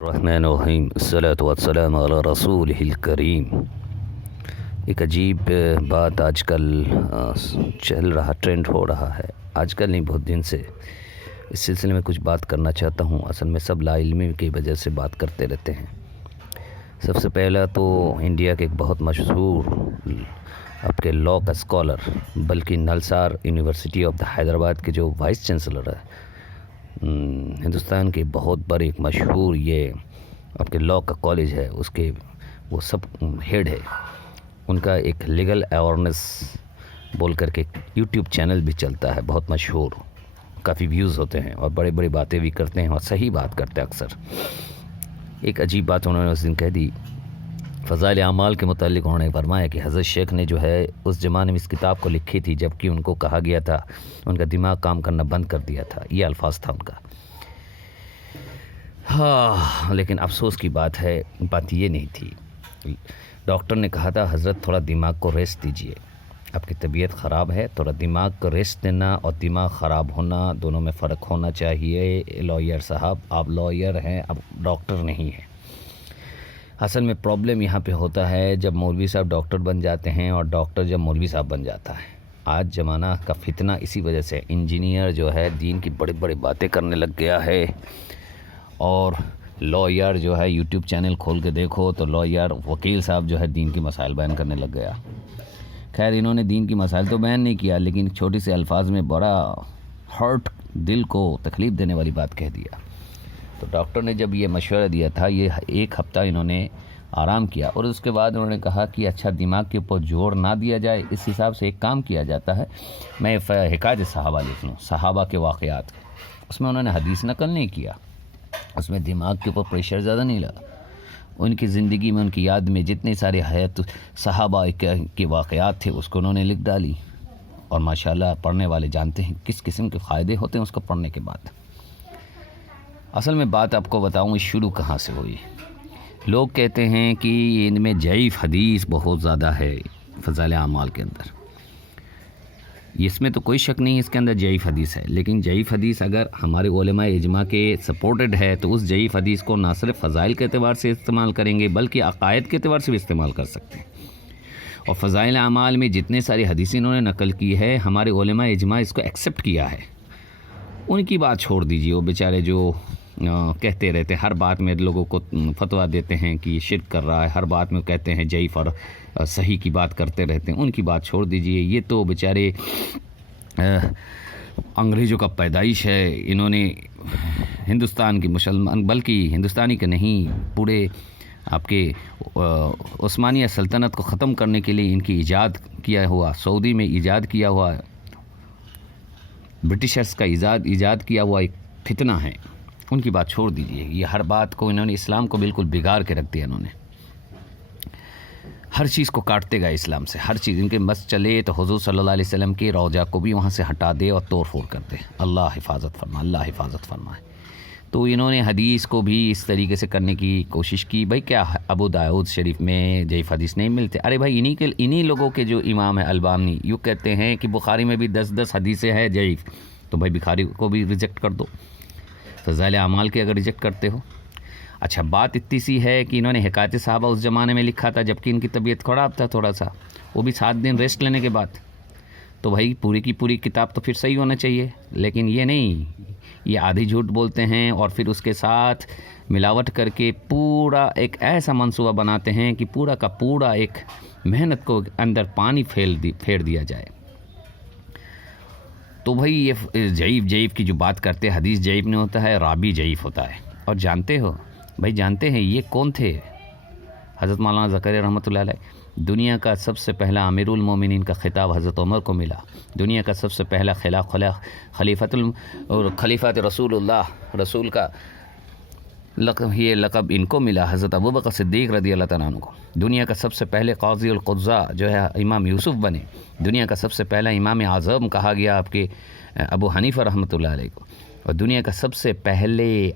الرحمن الرحیم الصلاۃ والسلام علی رسول الکریم۔ ایک عجیب بات آج کل چل رہا، ٹرینڈ ہو رہا ہے، آج کل نہیں بہت دن سے۔ اس سلسلے میں کچھ بات کرنا چاہتا ہوں۔ اصل میں سب لا علمی کی وجہ سے بات کرتے رہتے ہیں۔ سب سے پہلا تو انڈیا کے ایک بہت مشہور آپ کے لاء کا اسکالر، بلکہ نلسار یونیورسٹی آف دا حیدرآباد کے جو وائس چانسلر ہے، ہندوستان کے بہت بڑے ایک مشہور یہ آپ کے لاء کا کالج ہے، اس کے وہ سب ہیڈ ہے۔ ان کا ایک لیگل اویئرنیس بول کر کے یوٹیوب چینل بھی چلتا ہے، بہت مشہور، کافی ویوز ہوتے ہیں اور بڑے بڑی باتیں بھی کرتے ہیں اور صحیح بات کرتے ہیں اکثر۔ ایک عجیب بات انہوں نے اس دن کہہ دی، فضائل اعمال کے متعلق انہوں نے فرمایا کہ حضرت شیخ نے جو ہے اس زمانے میں اس کتاب کو لکھی تھی جبکہ ان کو کہا گیا تھا، ان کا دماغ کام کرنا بند کر دیا تھا، یہ الفاظ تھا ان کا۔ لیکن افسوس کی بات ہے، بات یہ نہیں تھی۔ ڈاکٹر نے کہا تھا حضرت تھوڑا دماغ کو ریسٹ دیجئے، آپ کی طبیعت خراب ہے، تھوڑا دماغ کو ریسٹ دینا اور دماغ خراب ہونا دونوں میں فرق ہونا چاہیے۔ لائر صاحب، آپ لائر ہیں، اب ڈاکٹر نہیں ہیں۔ اصل میں پرابلم یہاں پہ ہوتا ہے جب مولوی صاحب ڈاکٹر بن جاتے ہیں اور ڈاکٹر جب مولوی صاحب بن جاتا ہے۔ آج زمانہ کا فتنہ اسی وجہ سے، انجینئر جو ہے دین کی بڑی بڑی باتیں کرنے لگ گیا ہے، اور لائر جو ہے یوٹیوب چینل کھول کے دیکھو تو لائر وکیل صاحب جو ہے دین کی مسائل بیان کرنے لگ گیا۔ خیر انہوں نے دین کی مسائل تو بیان نہیں کیا، لیکن چھوٹی سے الفاظ میں بڑا ہرٹ، دل کو تکلیف دینے والی بات کہہ دیا۔ تو ڈاکٹر نے جب یہ مشورہ دیا تھا، یہ ایک ہفتہ انہوں نے آرام کیا اور اس کے بعد انہوں نے کہا کہ اچھا دماغ کے اوپر زور نہ دیا جائے، اس حساب سے ایک کام کیا جاتا ہے، میں حکایت صحابہ لکھ لوں، صحابہ کے واقعات، اس میں انہوں نے حدیث نقل نہیں کیا، اس میں دماغ کے اوپر پریشر زیادہ نہیں لگا، ان کی زندگی میں، ان کی یاد میں جتنے سارے حیات صحابہ کے واقعات تھے اس کو انہوں نے لکھ ڈالی، اور ماشاءاللہ پڑھنے والے جانتے ہیں کس قسم کے فائدے ہوتے ہیں اس کو پڑھنے کے بعد۔ اصل میں بات آپ کو بتاؤں اس شروع کہاں سے ہوئی۔ لوگ کہتے ہیں کہ ان میں ضعیف حدیث بہت زیادہ ہے فضائل اعمال کے اندر، اس میں تو کوئی شک نہیں، اس کے اندر ضعیف حدیث ہے، لیکن ضعیف حدیث اگر ہمارے علماء اجماع کے سپورٹڈ ہے تو اس ضعیف حدیث کو نہ صرف فضائل کے اعتبار سے استعمال کریں گے بلکہ عقائد کے اعتبار سے بھی استعمال کر سکتے ہیں۔ اور فضائل اعمال میں جتنے ساری حدیثیں انہوں نے نقل کی ہے، ہمارے علماء اجماع اس کو ایکسیپٹ کیا ہے، ان کی بات چھوڑ دیجیے، وہ بیچارے جو کہتے رہتے ہیں ہر بات میں لوگوں کو فتویٰ دیتے ہیں کہ یہ شرک کر رہا ہے، ہر بات میں کہتے ہیں ضعیف اور صحیح کی بات کرتے رہتے ہیں، ان کی بات چھوڑ دیجیے۔ یہ تو بیچارے انگریزوں کا پیدائش ہے، انہوں نے ہندوستان کی مسلمان، بلکہ ہندوستانی کے نہیں، پورے آپ کے عثمانیہ سلطنت کو ختم کرنے کے لیے ان کی ایجاد کیا ہوا، سعودی میں ایجاد کیا ہوا، برٹشرز کا ایجاد کیا ہوا ایک فتنہ ہے، ان کی بات چھوڑ دیجئے۔ یہ ہر بات کو انہوں نے اسلام کو بالکل بگاڑ کے رکھ دیا، انہوں نے ہر چیز کو کاٹتے گئے اسلام سے، ہر چیز ان کے بس چلے تو حضور صلی اللہ علیہ وسلم کے روضہ کو بھی وہاں سے ہٹا دے اور توڑ پھوڑ کر دے۔ اللہ حفاظت فرمائے، اللہ حفاظت فرمائے۔ تو انہوں نے حدیث کو بھی اس طریقے سے کرنے کی کوشش کی۔ بھائی کیا ابو داؤد شریف میں ضعیف حدیث نہیں ملتے؟ ارے بھائی انہی لوگوں کے جو امام ہے البانی یوں کہتے ہیں کہ بخاری میں بھی 10 حدیثیں ہیں ضعیف، تو بھائی بخاری کو بھی ریجیکٹ کر دو، فضائل اعمال کے اگر ریجیکٹ کرتے ہو۔ اچھا بات اتنی سی ہے کہ انہوں نے حکایت صحابہ اس زمانے میں لکھا تھا جبکہ ان کی طبیعت خراب تھا تھوڑا سا، وہ بھی 7 دن ریسٹ لینے کے بعد، تو بھائی پوری کی پوری کتاب تو پھر صحیح ہونا چاہیے، لیکن یہ نہیں، یہ آدھی جھوٹ بولتے ہیں اور پھر اس کے ساتھ ملاوٹ کر کے پورا ایک ایسا منصوبہ بناتے ہیں کہ پورا کا پورا ایک محنت کو اندر پانی پھیر دیا جائے۔ تو بھائی یہ ضعیف کی جو بات کرتے ہیں، حدیث ضعیف نہیں ہوتا ہے، راوی ضعیف ہوتا ہے۔ اور جانتے ہو بھائی، جانتے ہیں یہ کون تھے؟ حضرت مولانا زکریا رحمۃ اللہ علیہ۔ دنیا کا سب سے پہلا امیر المومنین کا خطاب حضرت عمر کو ملا، دنیا کا سب سے پہلا خلیفۃ رسول اللہ، رسول کا یہ لقب ان کو ملا، حضرت ابوبکر صدیق رضی اللہ تعالیٰ عنہ کو۔ دنیا کا سب سے پہلے قاضی القضاء جو ہے امام یوسف بنے، دنیا کا سب سے پہلا امام اعظم کہا گیا آپ کے ابو حنیفہ رحمۃ اللہ علیہ کو، اور دنیا کا سب سے پہلے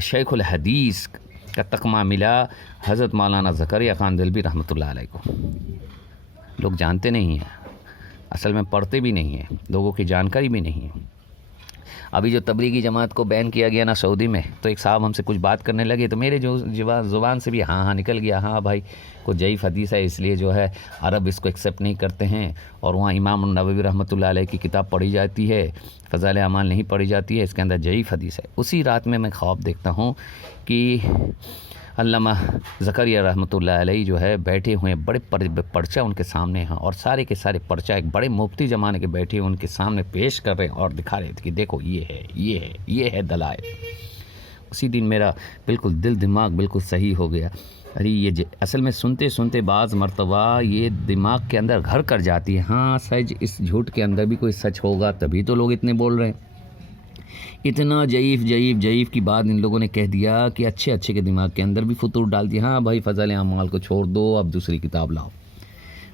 شیخ الحدیث کا تقمہ ملا حضرت مولانا زکریا خان دلوی رحمۃ اللہ علیہ کو۔ لوگ جانتے نہیں ہیں، اصل میں پڑھتے بھی نہیں ہیں، لوگوں کی جانکاری بھی نہیں ہے۔ ابھی جو تبلیغی جماعت کو بین کیا گیا نا سعودی میں، تو ایک صاحب ہم سے کچھ بات کرنے لگے تو میرے جو زبان سے بھی ہاں نکل گیا، ہاں بھائی کوئی ضعیف حدیث ہے، اس لیے جو ہے عرب اس کو ایکسیپٹ نہیں کرتے ہیں، اور وہاں امام النووی رحمۃ اللہ علیہ کی کتاب پڑھی جاتی ہے، فضائل اعمال نہیں پڑھی جاتی ہے، اس کے اندر ضعیف حدیث ہے۔ اسی رات میں خواب دیکھتا ہوں کہ علامہ زکریا رحمۃ اللہ علیہ جو ہے بیٹھے ہوئے بڑے پرچہ ان کے سامنے ہیں، اور سارے کے سارے پرچہ ایک بڑے مفتی زمانے کے بیٹھے ان کے سامنے پیش کر رہے ہیں اور دکھا رہے تھے کہ دیکھو یہ ہے دلائل۔ اسی دن میرا بالکل دل دماغ بالکل صحیح ہو گیا۔ ارے یہ اصل میں سنتے سنتے بعض مرتبہ یہ دماغ کے اندر گھر کر جاتی ہے، ہاں سچ، اس جھوٹ کے اندر بھی کوئی سچ ہوگا تبھی تو لوگ اتنے بول رہے ہیں۔ اتنا ضعیف کی بات ان لوگوں نے کہہ دیا کہ اچھے کے دماغ کے اندر بھی فطور ڈال دیا، ہاں بھائی فضائل اعمال کو چھوڑ دو، اب دوسری کتاب لاؤ۔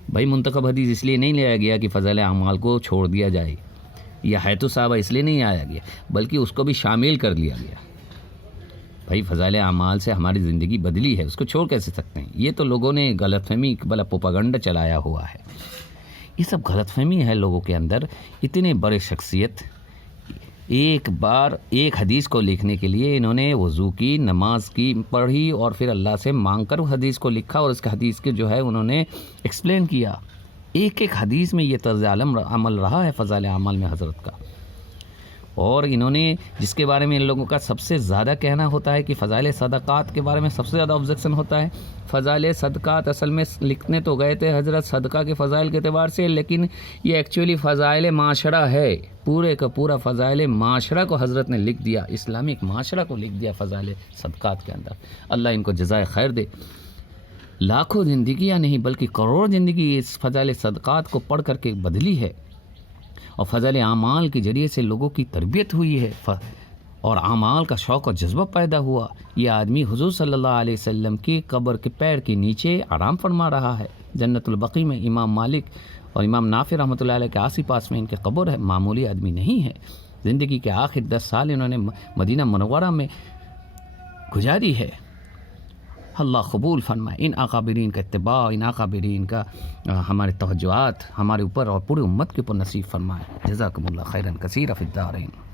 بھائی منتخب حدیث اس لیے نہیں لیا گیا کہ فضائل اعمال کو چھوڑ دیا جائے، یا حیات صحابہ اس لیے نہیں آیا گیا بلکہ اس کو بھی شامل کر لیا گیا۔ بھائی فضائل اعمال سے ہماری زندگی بدلی ہے، اس کو چھوڑ کیسے سکتے ہیں؟ یہ تو لوگوں نے غلط فہمی بلا پروپیگنڈا چلایا ہوا ہے، یہ سب غلط فہمی ہے لوگوں کے اندر۔ اتنے بڑے شخصیت ایک بار ایک حدیث کو لکھنے کے لیے انہوں نے وضو کی، نماز کی، پڑھی، اور پھر اللہ سے مانگ کر حدیث کو لکھا، اور اس کے حدیث کے جو ہے انہوں نے ایکسپلین کیا۔ ایک حدیث میں یہ طرز عمل رہا ہے فضائل اعمال میں حضرت کا، اور انہوں نے جس کے بارے میں ان لوگوں کا سب سے زیادہ کہنا ہوتا ہے کہ فضائل صدقات کے بارے میں سب سے زیادہ آبجیکشن ہوتا ہے۔ فضائل صدقات اصل میں لکھنے تو گئے تھے حضرت صدقہ کے فضائل کے اعتبار سے، لیکن یہ ایکچولی فضائل معاشرہ ہے، پورے کا پورا فضائل معاشرہ کو حضرت نے لکھ دیا، اسلامک معاشرہ کو لکھ دیا فضائل صدقات کے اندر۔ اللہ ان کو جزائے خیر دے۔ لاکھوں زندگیاں نہیں بلکہ کروڑ زندگی اس فضائل صدقات کو پڑھ کر کے بدلی ہے، اور فضائل اعمال کے ذریعے سے لوگوں کی تربیت ہوئی ہے، اور اعمال کا شوق و جذبہ پیدا ہوا۔ یہ آدمی حضور صلی اللہ علیہ وسلم کی قبر کے پیر کے نیچے آرام فرما رہا ہے، جنت البقیع میں۔ امام مالک اور امام نافع رحمۃ اللہ علیہ کے آس پاس میں ان کے قبر ہے، معمولی آدمی نہیں ہے۔ زندگی کے آخر 10 سال انہوں نے مدینہ منورہ میں گزاری ہے۔ اللہ قبول فرمائے ان اکابرین کا اتباع، ان اکابرین کا ہمارے توجہات ہمارے اوپر اور پوری امت کے اوپر نصیب فرمائے۔ جزاکم اللہ خیرا کثیرا فی الدارین۔